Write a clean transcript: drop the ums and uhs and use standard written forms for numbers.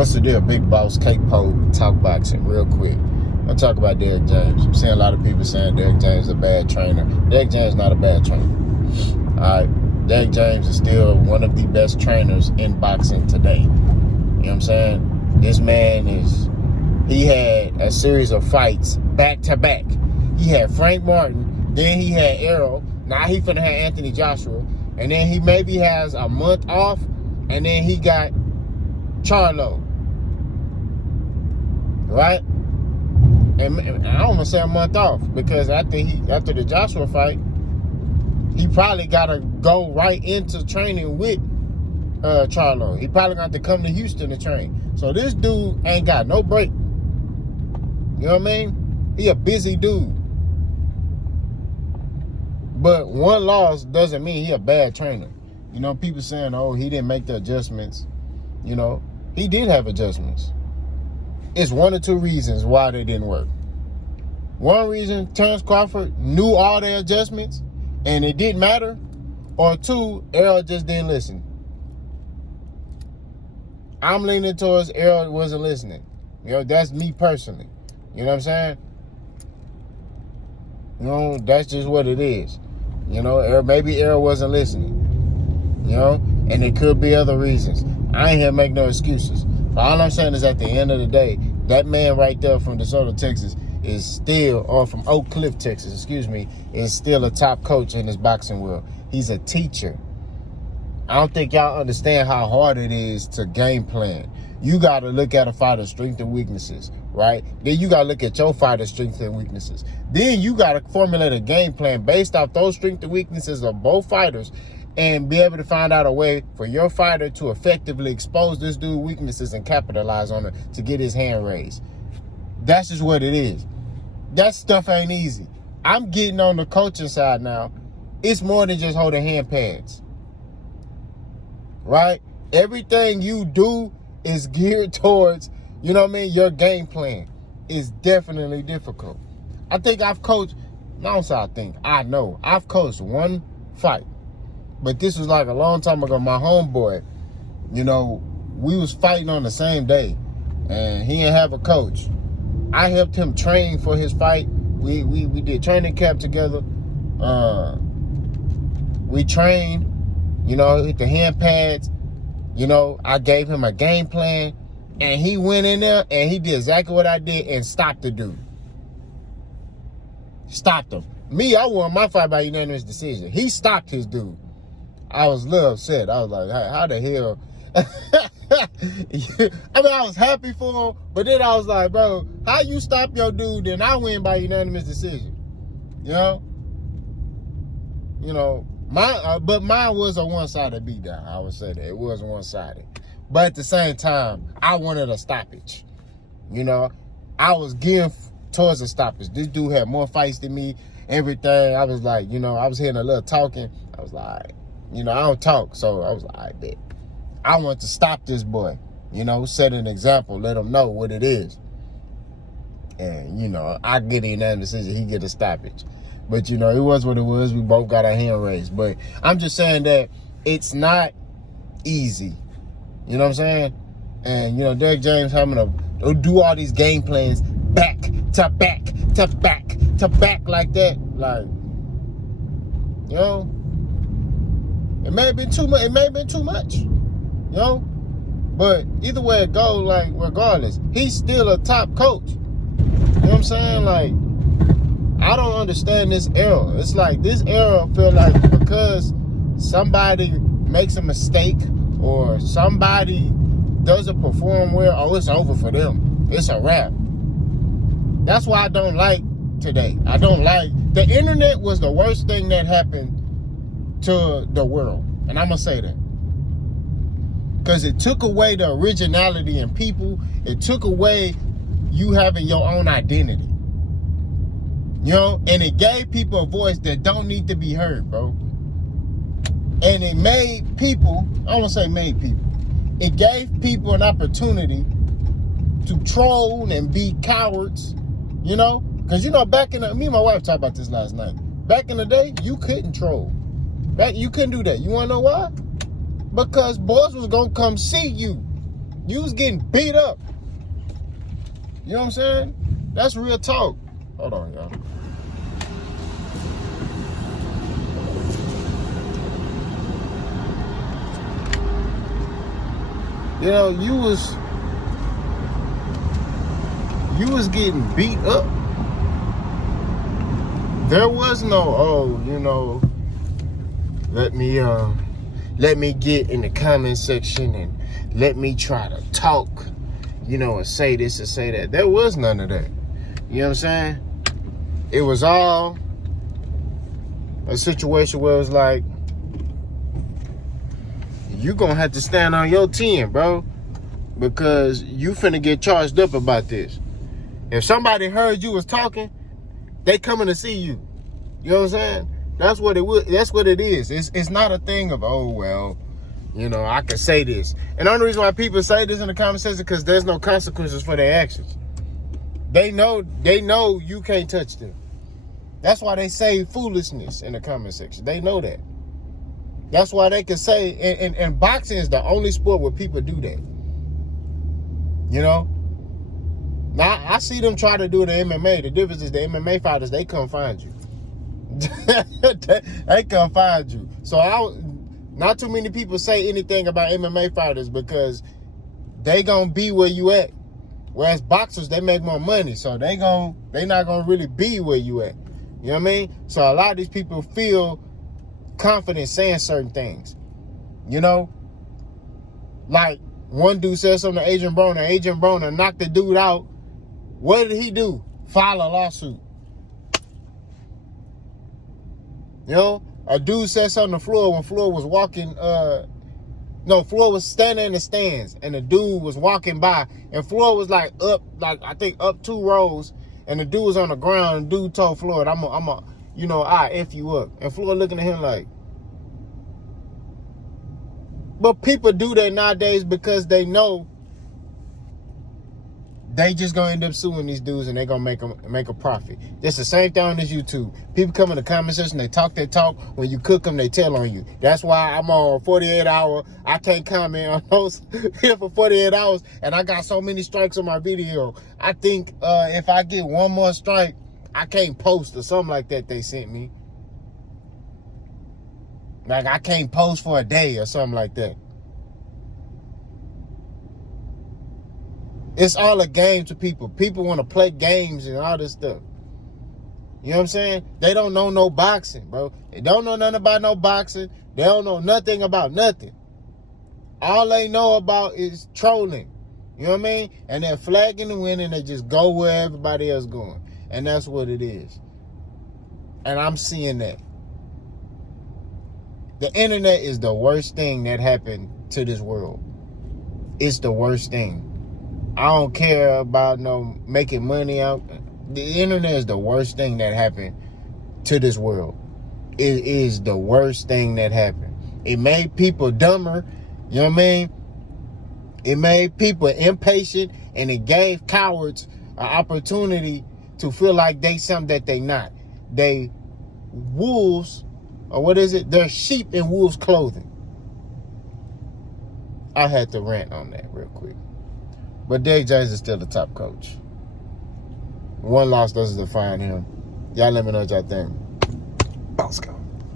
What's the deal, Big Boss, Cake Pole, Talk Boxing, real quick. I'll talk about Derrick James. I'm seeing a lot of people saying Derrick James is a bad trainer. Derrick James is not a bad trainer. All right, Derrick James is still one of the best trainers in boxing today. You know what I'm saying? This man he had a series of fights back to back. He had Frank Martin, then he had Errol, now he finna have Anthony Joshua, and then he maybe has a month off, and then he got Charlo. Right? And I don't want to say a month off, because after the Joshua fight, he probably got to go right into training with Charlo. He probably got to come to Houston to train. So this dude ain't got no break. You know what I mean? He a busy dude. But one loss doesn't mean he a bad trainer. You know, people saying, oh, he didn't make the adjustments. You know, he did have adjustments. It's one or two reasons why they didn't work. One reason, Terrence Crawford knew all their adjustments and it didn't matter. Or two, Errol just didn't listen. I'm leaning towards Errol wasn't listening. You know, that's me personally. You know what I'm saying? You know, that's just what it is. You know, maybe Errol wasn't listening. You know, and it could be other reasons. I ain't here to make no excuses. But all I'm saying is at the end of the day, that man right there from DeSoto, Texas is still, or from Oak Cliff, Texas, is still a top coach in this boxing world. He's a teacher. I don't think y'all understand how hard it is to game plan. You got to look at a fighter's strengths and weaknesses, right? Then you got to look at your fighter's strengths and weaknesses. Then you got to formulate a game plan based off those strengths and weaknesses of both fighters, and be able to find out a way for your fighter to effectively expose this dude's weaknesses and capitalize on it to get his hand raised. That's just what it is. That stuff ain't easy. I'm getting on the coaching side now. It's more than just holding hand pads. Right? Everything you do is geared towards, you know what I mean, your game plan. Is definitely difficult. I think I've coached, I know I've coached one fight. But this was like a long time ago. My homeboy, you know, we was fighting on the same day, and he didn't have a coach. I helped him train for his fight. We did training camp together. We trained, you know, hit the hand pads. You know, I gave him a game plan, and he went in there and he did exactly what I did and stopped the dude. Stopped him. Me, I won my fight by unanimous decision. He stopped his dude. I was a little upset. I was like, hey, how the hell? I mean, I was happy for him, but then I was like, bro, how you stop your dude and I win by unanimous decision? You know? You know, but mine was a one-sided beatdown. I would say that. It was one-sided. But at the same time, I wanted a stoppage. You know, I was gearing towards a stoppage. This dude had more fights than me, everything. I was like, you know, I was hearing a little talking. I was like, you know, I don't talk, so I was like, I bet. I want to stop this boy, you know, set an example, let him know what it is. And, you know, I get a unanimous decision, he get a stoppage. But, you know, it was what it was. We both got our hand raised. But I'm just saying that it's not easy. You know what I'm saying? And, you know, Derrick James having to do all these game plans back to back to back to back like that. Like, you know, it may have been too much. It may have been too much, you know. But either way it goes, like, regardless, he's still a top coach. You know what I'm saying? Like, I don't understand this era. It's like this era feel like because somebody makes a mistake or somebody doesn't perform well, oh, it's over for them. It's a wrap. That's why I don't like today. I don't like the internet was the worst thing that happened to the world, and I'm gonna say that because it took away the originality in people. It took away you having your own identity, you know, and it gave people a voice that don't need to be heard, bro. And it made people, I don't want to say made people, it gave people an opportunity to troll and be cowards, you know, because, you know, back in the, me and my wife talked about this last night. Back in the day, you couldn't troll. You couldn't do that. You want to know why? Because boys was going to come see you. You was getting beat up. You know what I'm saying? That's real talk. Hold on, y'all. You know, you was getting beat up. There was no, let me get in the comment section and let me try to talk, and say this and say that. There was none of that. You know what I'm saying? It was all a situation where it was like, you gonna have to stand on your 10, bro, because you finna get charged up about this. If somebody heard you was talking, they coming to see you. You know what I'm saying? That's what it is. It's not a thing of, I can say this. And the only reason why people say this in the comment section is because there's no consequences for their actions. They know you can't touch them. That's why they say foolishness in the comment section. They know that. That's why they can say, and boxing is the only sport where people do that. Now, I see them try to do the MMA. The difference is the MMA fighters, they come find you. They come find you. So not too many people say anything about MMA fighters because they gonna be where you at. Whereas boxers, they make more money, so they not gonna really be where you at. You know what I mean? So a lot of these people feel confident saying certain things. Like one dude said something to Adrian Broner. Adrian Broner knocked the dude out. What did he do? File a lawsuit. A dude said something to Floyd when Floyd was walking. Floyd was standing in the stands, and the dude was walking by, and Floyd was up 2 rows, and the dude was on the ground. And the dude told Floyd, I F you up. And Floyd looking at him like, but people do that nowadays because they know they just gonna end up suing these dudes and they gonna make a profit. It's the same thing on this YouTube. People come in the comment section, they talk their talk. When you cook them, they tell on you. That's why I'm on 48 hour. I can't comment on those here for 48 hours, and I got so many strikes on my video. I think if I get one more strike, I can't post or something like that they sent me. Like I can't post for a day or something like that. It's all a game to people. People want to play games and all this stuff. You know what I'm saying? They don't know no boxing, bro. They don't know nothing about no boxing. They don't know nothing about nothing. All they know about is trolling. You know what I mean? And they're flagging the win and they just go where everybody else going. And that's what it is. And I'm seeing that. The internet is the worst thing that happened to this world. It's the worst thing. I don't care about making money out. The internet is the worst thing that happened to this world. It is the worst thing that happened. It made people dumber. You know what I mean? It made people impatient, and it gave cowards an opportunity to feel like they something that they not. They wolves, or what is it? They're sheep in wolves' clothing. I had to rant on that real quick. But Derrick James is still the top coach. One loss doesn't define him. Y'all let me know what y'all think. Bosco.